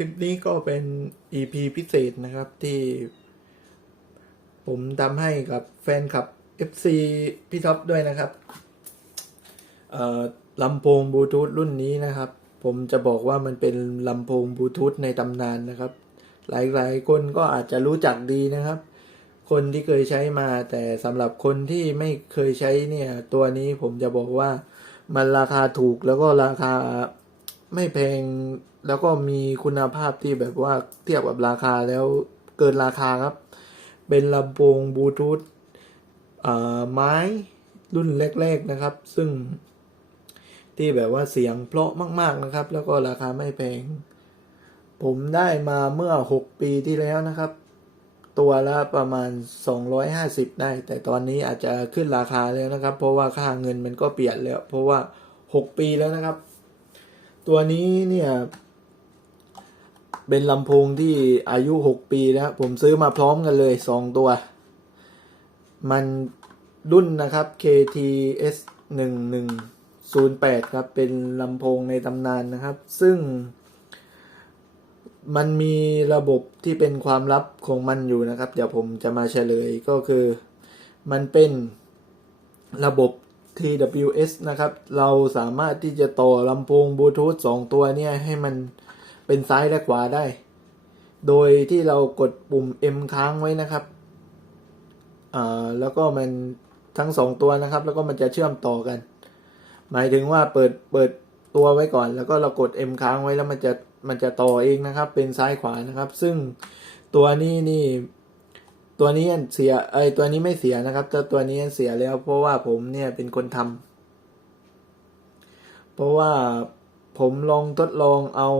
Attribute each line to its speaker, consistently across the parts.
Speaker 1: ลิปนี้ก็เป็น EP พิเศษนะครับที่ผมทำให้กับแฟนคลับ FC พี่ท็อปด้วยนะครับลำโพงบลูทูธรุ่นนี้นะครับ ผมจะบอกว่ามันเป็นลำโพงบลูทูธในตำนานนะครับ หลายๆคนก็อาจจะรู้จักดีนะครับ คนที่เคยใช้มาแต่สำหรับคนที่ไม่เคยใช้เนี่ย ตัวนี้ผมจะบอกว่ามันราคาถูกแล้วก็ราคาไม่แพงแล้วก็มีคุณภาพที่แบบว่าเทียบกับราคาแล้วเกินราคาครับ เป็นลำโพงบลูทูธเอ่อไม้รุ่นแรกๆนะครับ ซึ่งที่แบบว่าเสียงเพราะมาก ๆนะครับ แล้วก็ราคาไม่แพง ผมได้มาเมื่อ 6 ปีที่แล้วนะครับ ตัวละประมาณ 250 ได้ แต่ตอนนี้อาจจะขึ้นราคาแล้วนะครับ เพราะว่าค่าเงินมันก็เปลี่ยนแล้ว เพราะว่า 6 ปีแล้วนะครับ ตัวนี้เนี่ย เป็นลำโพงที่อายุ 6 ปีแล้ว ผมซื้อมาพร้อมกันเลย 2 ตัว มันรุ่นนะครับ KTS 1108 ครับ เป็นลำโพงในตำนานนะครับ ซึ่ง มันมีระบบที่เป็นความลับของมันอยู่นะครับ เดี๋ยวผมจะมาเฉลยก็คือ มันเป็นระบบ TWS นะครับ เราสามารถที่จะต่อลำโพงบลูทูธสองตัวเนี่ยให้มัน เป็นซ้ายและขวาได้ โดยที่เรากดปุ่ม M ค้างไว้นะครับอ่าแล้วก็มันทั้งสองตัวนะครับ แล้วก็มันจะเชื่อมต่อกัน หมายถึงว่าเปิดเปิดตัวไว้ก่อน แล้วก็เรากด M ค้างไว้แล้วมันจะมันจะต่อเองนะครับ เป็นซ้ายขวานะครับ ซึ่งตัวนี้นี่ตัวนี้เสียไอยตัวนี้ไม่เสียนะครับแต่ตัวนี้เสียแล้ว เพราะว่าผมเนี่ยเป็นคนทำเพราะว่าผมลองทดลองเอา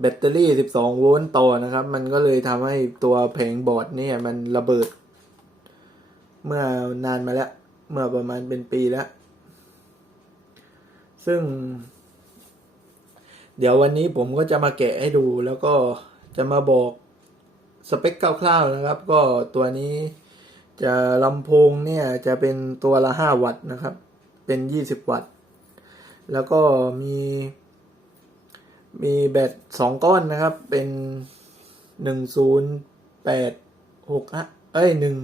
Speaker 1: แบตเตอรี่ 12 โวลต์ต่อนะครับ มันก็เลยทำให้ตัวแผงบอร์ดเนี่ยมันระเบิด เมื่อนานมาแล้ว เมื่อประมาณเป็นปีแล้ว ซึ่ง เดี๋ยววันนี้ผมก็จะมาแกะให้ดูแล้วก็จะมาบอกสเปคคร่าวๆนะครับ ก็ตัวนี้จะลำโพงเนี่ยจะเป็นตัวละ 5 วัตต์นะครับ เป็น 20 วัตต์ แล้วก็มี มีแบตสองก้อนนะครับ เป็นหนึ่งศูนย์แปดหกเอ้ยหนึ่ง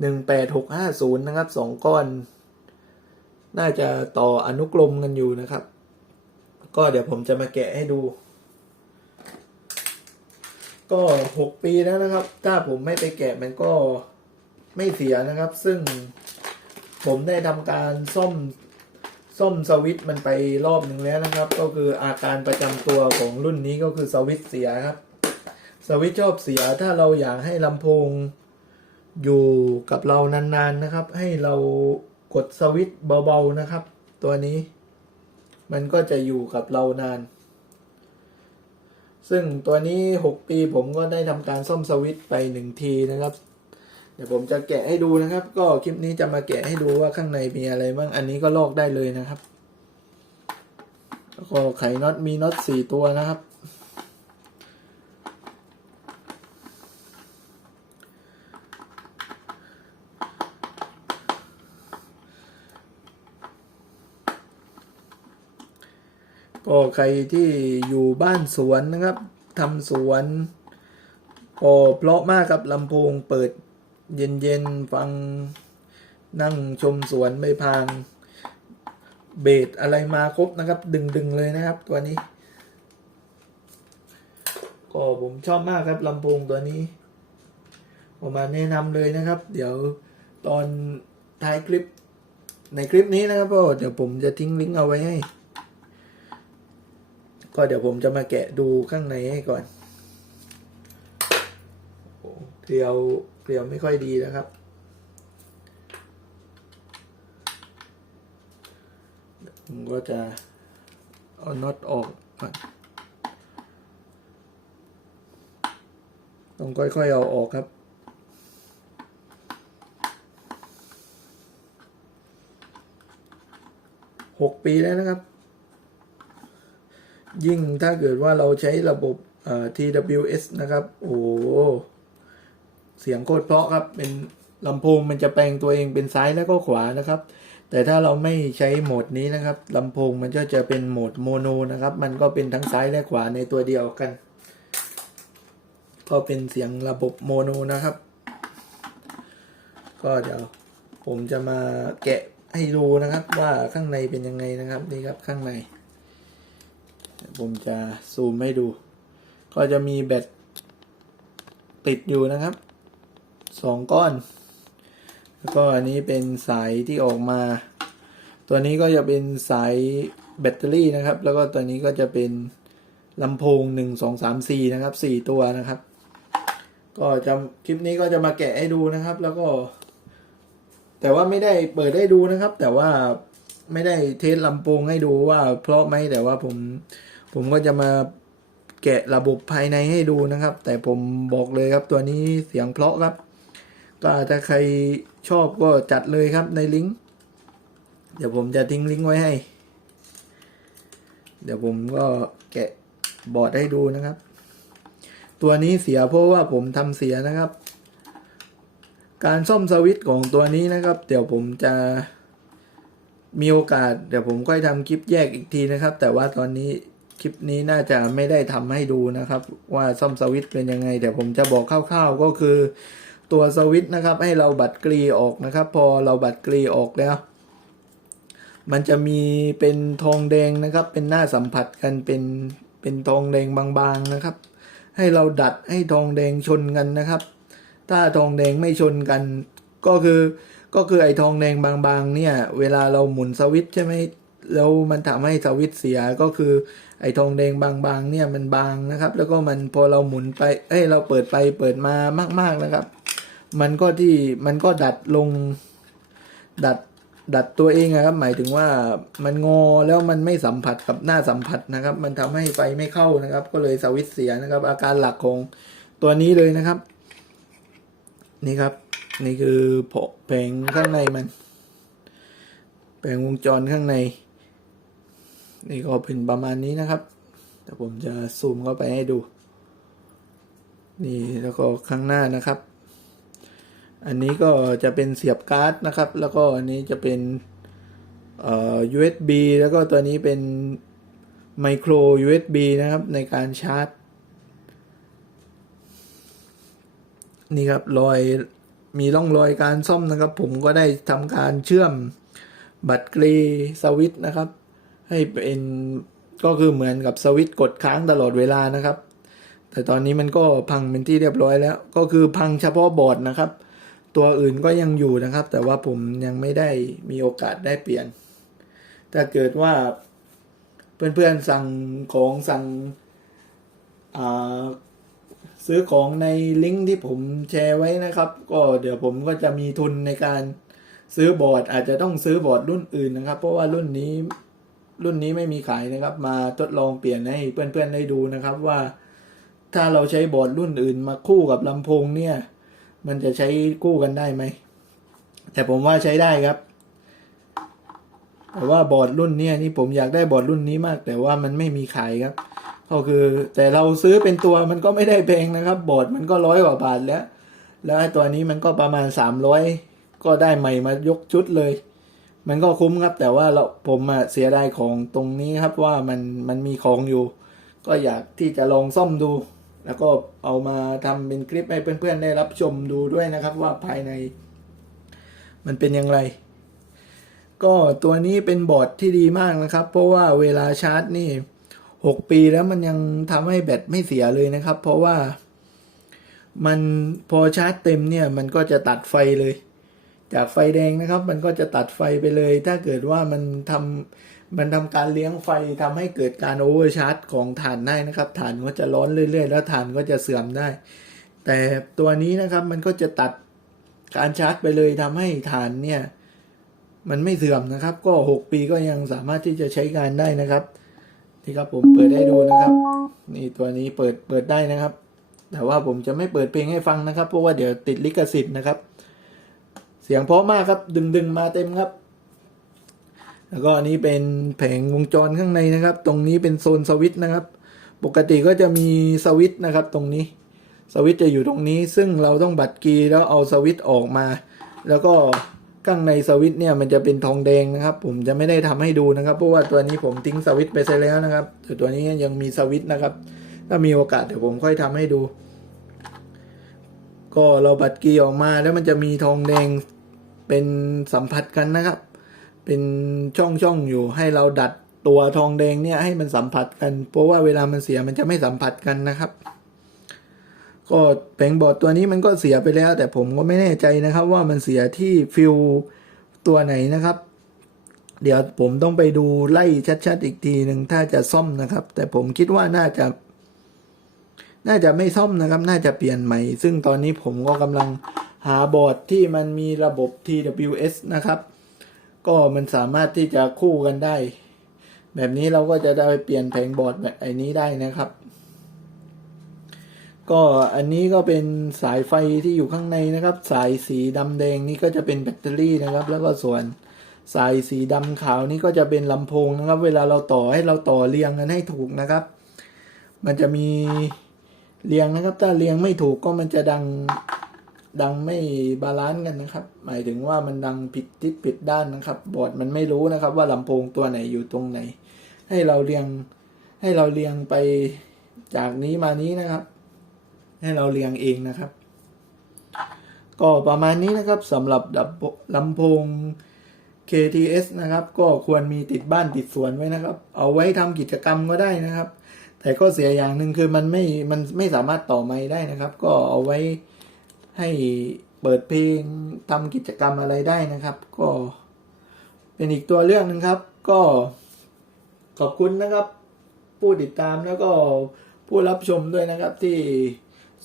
Speaker 1: หนึ่งแปดหกห้าศูนย์นะครับสองก้อน น่าจะต่ออนุกรมกันอยู่นะครับ ก็เดี๋ยวผมจะมาแกะให้ดู ก็หกปีแล้วนะครับ ถ้าผมไม่ไปแกะมันก็ไม่เสียนะครับ ซึ่งผมได้ทำการซ่อม ซ่อมสวิตมันไปรอบหนึ่งแล้วนะครับ ก็คืออาการประจำตัวของรุ่นนี้ก็คือสวิตเสียครับ สวิตชอบเสียถ้าเราอยากให้ลำโพงอยู่กับเรานานๆนะครับ ให้เรากดสวิตเบาๆนะครับ ตัวนี้ มันก็จะอยู่กับเรานาน ซึ่งตัวนี้ 6 ปีผมก็ได้ทำการซ่อมสวิตไปหนึ่งทีนะครับ เดี๋ยวผมจะแกะให้ดูนะครับ ก็คลิปนี้จะมาแกะให้ดูว่าข้างในมีอะไรบ้างอันนี้ก็ลอกได้เลยนะครับแล้วก็ไขน็อตมีน็อตสี่ตัวนะครับ ก็ใครที่อยู่บ้านสวนนะครับทำสวนก็เพราะมากกับลำโพงเปิด เย็นๆฟังนั่งชมสวนไม่พาง เบสอะไรมาครบนะครับ ดึงๆเลยนะครับ ตัวนี้ ก็ผมชอบมากครับลำโพงตัวนี้ผมมาแนะนำเลยนะครับ เดี๋ยวตอนท้ายคลิปในคลิปนี้นะครับก็เดี๋ยวผมจะทิ้งลิงก์เอาไว้ให้ ก็เดี๋ยวผมจะมาแกะดูข้างในให้ก่อนเกลียว เกลียวไม่ค่อยดีนะครับ ผมก็จะเอาน็อตออกก่อนต้องค่อยๆเอาออกครับหกปีแล้วนะครับ ยิ่งถ้าเกิดว่าเราใช้ระบบ TWS นะครับ โอ้ เสียงโคตรเพราะครับ เป็นลำโพงมันจะแปลงตัวเองเป็นซ้ายแล้วก็ขวานะครับ แต่ถ้าเราไม่ใช้โหมดนี้นะครับลำโพงมันก็จะเป็นโหมดโมโนนะครับ มันก็เป็นทั้งซ้ายและขวาในตัวเดียวกัน ก็เป็นเสียงระบบโมโนนะครับ ก็เดี๋ยวผมจะมาแกะให้ดูนะครับว่าข้างในเป็นยังไงนะครับนี่ครับข้างใน ผมจะซูมให้ดู ก็จะมีแบตติดอยู่นะครับ สองก้อน แล้วก็อันนี้เป็นสายที่ออกมา ตัวนี้ก็จะเป็นสายแบตเตอรี่นะครับ แล้วก็ตัวนี้ก็จะเป็นลำโพงหนึ่งสองสามสี่นะครับสี่ตัวนะครับ ก็จะคลิปนี้ก็จะมาแกะให้ดูนะครับ แล้วก็ แต่ว่าไม่ได้เปิดให้ดูนะครับ แต่ว่าไม่ได้เทสลำโพงให้ดูว่า เพราะไหมแต่ว่าผมผมก็จะมาแกะระบบภายในให้ดูนะครับ แต่ผมบอกเลยครับตัวนี้เสียงเพราะครับ ก็ถ้าใครชอบก็จัดเลยครับในลิงก์ เดี๋ยวผมจะทิ้งลิงก์ไว้ให้ เดี๋ยวผมก็แกะบอร์ดให้ดูนะครับ ตัวนี้เสียเพราะว่าผมทำเสียนะครับ การซ่อมสวิตช์ของตัวนี้นะครับ เดี๋ยวผมจะมีโอกาส เดี๋ยวผมค่อยทำคลิปแยกอีกทีนะครับ แต่ว่าตอนนี้คลิปนี้น่าจะไม่ได้ทำให้ดูนะครับ ว่าซ่อมสวิตช์เป็นยังไงแต่ผมจะบอกคร่าวๆก็คือ ตัวสวิตนะครับ ให้เราบัดกรีออกนะครับ พอเราบัดกรีออกแล้ว มันจะมีเป็นทองแดงนะครับ เป็นหน้าสัมผัสกันเป็นเป็นทองแดงบางๆนะครับ ให้เราดัดให้ทองแดงชนกันนะครับ ถ้าทองแดงไม่ชนกัน ก็คือก็คือไอ้ทองแดงบางๆ เนี่ย เวลาเราหมุนสวิตใช่ไหมแล้วมันทำให้สวิตเสียก็คือไอ้ทองแดงบางๆเนี่ยมันบางนะครับ แล้วก็มันพอเราหมุนไปเอ้ยเราเปิดไปเปิดมามากๆนะครับ มันก็ที่มันก็ดัดลงดัดดัดตัวเองนะครับ หมายถึงว่ามันงอแล้วมันไม่สัมผัสกับหน้าสัมผัสนะครับ มันทำให้ไฟไม่เข้านะครับ ก็เลยสวิตเสียนะครับ อาการหลักของตัวนี้เลยนะครับ นี่ครับ นี่คือแผงข้างในมันแผงวงจรข้างใน นี่ก็เป็นประมาณนี้นะครับแต่ผมจะซูมเข้าไปให้ดู นี่แล้วก็ข้างหน้านะครับ อันนี้ก็จะเป็นเสียบการ์ดนะครับ แล้วก็อันนี้จะเป็นเอ่อ USB แล้วก็ตัวนี้เป็นไมโคร USB นะครับในการชาร์จ นี่ครับรอยมีร่องรอยการซ่อมนะครับ ผมก็ได้ทำการเชื่อมบัตรกรีสวิตนะครับ ให้เป็นก็คือเหมือนกับสวิตช์กดค้างตลอดเวลานะครับ แต่ตอนนี้มันก็พังเป็นที่เรียบร้อยแล้ว ก็คือพังเฉพาะบอร์ดนะครับ ตัวอื่นก็ยังอยู่นะครับ แต่ว่าผมยังไม่ได้มีโอกาสได้เปลี่ยน ถ้าเกิดว่าเพื่อนๆสั่งของสั่งซื้อของในลิงก์ที่ผมแชร์ไว้นะครับ ก็เดี๋ยวผมก็จะมีทุนในการซื้อบอร์ด อาจจะต้องซื้อบอร์ดรุ่นอื่นนะครับ เพราะว่ารุ่นนี้รุ่นนี้ไม่มีขายนะครับ มาทดลองเปลี่ยนให้เพื่อนๆได้ดูนะครับว่า ถ้าเราใช้บอร์ดรุ่นอื่นมาคู่กับลำโพงเนี่ย มันจะใช้คู่กันได้ไหม แต่ผมว่าใช้ได้ครับ แต่ว่าบอร์ดรุ่นนี้นี่ผมอยากได้บอร์ดรุ่นนี้มาก แต่ว่ามันไม่มีขายครับ ก็คือแต่เราซื้อเป็นตัวมันก็ไม่ได้แพงนะครับ บอร์ดมันก็ร้อยกว่าบาทแล้ว แล้วไอ้ตัวนี้มันก็ประมาณสามร้อยก็ได้ใหม่มายกชุดเลย มันก็คุ้มครับ แต่ว่าเราผมอะเสียดายของตรงนี้ครับว่ามันมันมีของอยู่ ก็อยากที่จะลองซ่อมดู แล้วก็เอามาทำเป็นคลิปให้เพื่อนๆได้รับชมดูด้วยนะครับว่าภายใน มันเป็นอย่างไร ก็ตัวนี้เป็นบอร์ดที่ดีมากนะครับ เพราะว่าเวลาชาร์จนี่หกปีแล้วมันยังทำให้แบตไม่เสียเลยนะครับ เพราะว่ามันพอชาร์จเต็มเนี่ยมันก็จะตัดไฟเลย จากไฟแดงนะครับ มันก็จะตัดไฟไปเลย ถ้าเกิดว่ามันทำ มันทำการเลี้ยงไฟทำให้เกิดการโอเวอร์ชาร์จของถ่านได้นะครับถ่านก็จะร้อนเรื่อย ๆ แล้วถ่านก็จะเสื่อมได้ แต่ตัวนี้นะครับมันก็จะตัดการชาร์จไปเลยทำให้ถ่านเนี่ยมันไม่เสื่อมนะครับ ก็หกปีก็ยังสามารถที่จะใช้งานได้นะครับที่ครับผมเปิดให้ดูนะครับ นี่ตัวนี้เปิดเปิดได้นะครับ แต่ว่าผมจะไม่เปิดเพลงให้ฟังนะครับ เพราะว่าเดี๋ยวติดลิขสิทธิ์นะครับ เสียงเพราะมากครับดึงดึงมาเต็มครับ แล้วก็อันนี้เป็นแผงวงจรข้างในนะครับ ตรงนี้เป็นโซนสวิตช์นะครับ ปกติก็จะมีสวิตช์นะครับ ตรงนี้สวิตช์จะอยู่ตรงนี้ ซึ่งเราต้องบัดกีแล้วเอาสวิตช์ออกมา แล้วก็ข้างในสวิตช์เนี่ยมันจะเป็นทองแดงนะครับ ผมจะไม่ได้ทำให้ดูนะครับ เพราะว่าตัวนี้ผมทิ้งสวิตช์ไปซะแล้วนะครับแต่ตัวนี้ยังมีสวิตช์นะครับ ถ้ามีโอกาสเดี๋ยวผมค่อยทำให้ดู ก็เราบัดกีออกมาแล้วมันจะมีทองแดงเป็นสัมผัสกันนะครับ เป็นช่องช่องๆอยู่ให้เราดัดตัวทองแดงเนี่ยให้มันสัมผัสกัน เพราะว่าเวลามันเสียมันจะไม่สัมผัสกันนะครับ ก็แผงบอร์ดตัวนี้มันก็เสียไปแล้ว แต่ผมก็ไม่แน่ใจนะครับ ว่ามันเสียที่ฟิลตัวไหนนะครับ เดี๋ยวผมต้องไปดูไล่ชัดๆอีกทีหนึ่งถ้าจะซ่อมนะครับ แต่ผมคิดว่าน่าจะ น่าจะไม่ซ่อมนะครับ น่าจะเปลี่ยนใหม่ ซึ่งตอนนี้ผมก็กำลังหาบอร์ดที่มันมีระบบ TWS นะครับ ก็มันสามารถที่จะคู่กันได้ แบบนี้เราก็จะได้เปลี่ยนแผงบอร์ดแบบไอ้นี้ได้นะครับ ก็อันนี้ก็เป็นสายไฟที่อยู่ข้างในนะครับ สายสีดำแดงนี่ก็จะเป็นแบตเตอรี่นะครับ แล้วก็ส่วนสายสีดำขาวนี่ก็จะเป็นลำโพงนะครับ เวลาเราต่อให้เราต่อเรียงกันให้ถูกนะครับ มันจะมีเรียงนะครับ ถ้าเรียงไม่ถูกก็มันจะดัง ดังไม่บาลานซ์กันนะครับ หมายถึงว่ามันดังผิดทิศผิดด้านนะครับ บอร์ดมันไม่รู้นะครับ ว่าลำโพงตัวไหนอยู่ตรงไหน ให้เราเรียงให้เราเรียงไปจากนี้มานี้นะครับ ให้เราเรียงเองนะครับ ก็ประมาณนี้นะครับสำหรับดับลำโพง KTS นะครับ ก็ควรมีติดบ้านติดสวนไว้นะครับ เอาไว้ทำกิจกรรมก็ได้นะครับ แต่ก็เสียอย่างหนึ่งคือมันไม่มันไม่สามารถต่อไม้ได้นะครับ ก็เอาไว้ ให้เปิดเพลงทำกิจกรรมอะไรได้นะครับ ก็เป็นอีกตัวเรื่องหนึงครับ ก็ขอบคุณนะครับ ผู้ติดตามแล้วก็ผู้รับชมด้วยนะครับที่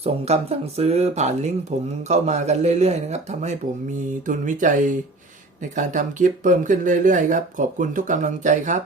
Speaker 1: ส่งคำสั่งซื้อผ่านลิงก์ผมเข้ามากันเรื่อยๆนะครับทำให้ผมมีทุนวิจัยในการทำคลิปเพิ่มขึ้นเรื่อยๆครับ ขอบคุณทุกกำลังใจครับ